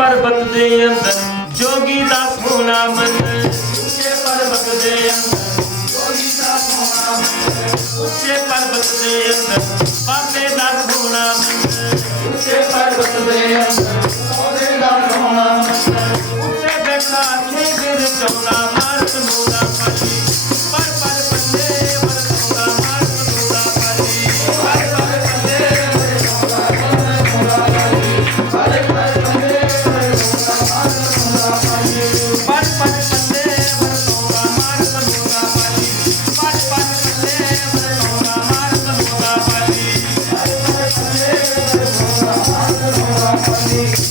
ਪਰਬਤ ਦੇ ਅੰਦਰ, ਜੋਗੀ ਦਾ ਸੋਨਾ ਮਨ। ਉੱਚੇ ਪਰਬਤ ਦੇ ਅੰਦਰ, ਜੋਗੀ ਦਾ ਸੋਨਾ ਮਨ। ਉੱਚੇ ਪਰਬਤ ਦੇ ਅੰਦਰ, ਬਾਬੇ ਦਾ ਸੋਨਾ ਮਨ। ਉੱਚੇ ਪਰਬਤ ਦੇ ਅੰਦਰ, ਬਾਬੇ ਦਾ ਸੋਨਾ ਮਨ। ਉੱਚੇ ਬੈਠਾ ਖੇਡ ਚੋਣਾ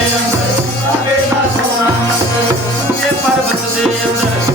ਅੰਦਰ ਅੰਦਰ ਆਪੇ ਦਾ ਸਮਾਨ ਤੇ ਪਰਬਤ ਦੇ ਅੰਦਰ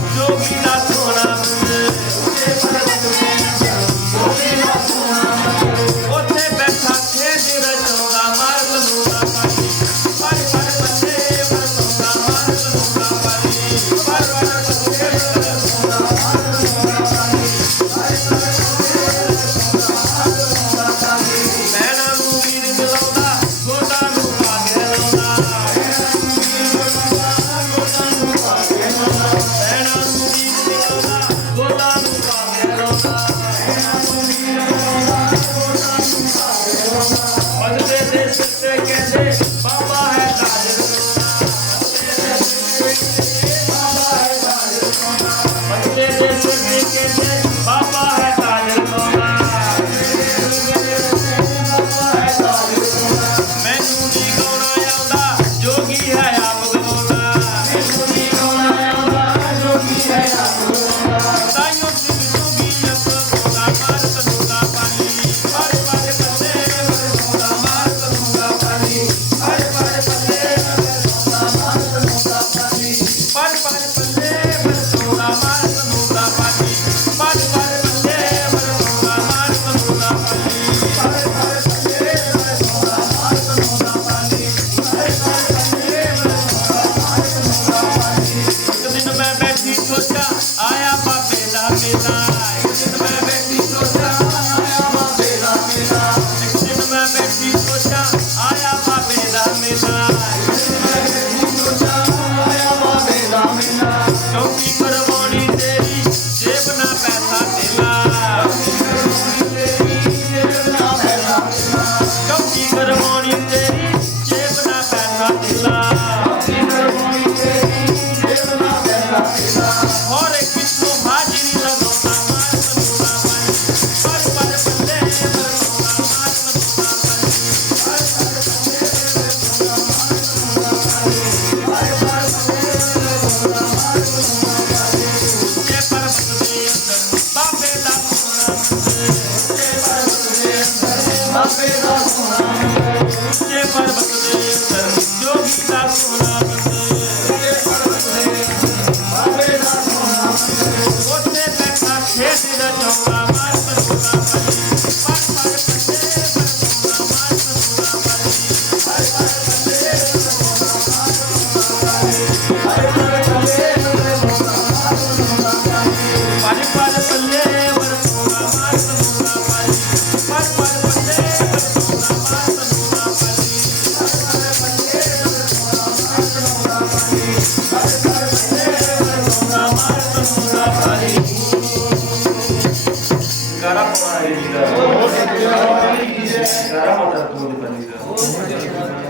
জানে না Apenas uma Sarah Mother Tony Panita.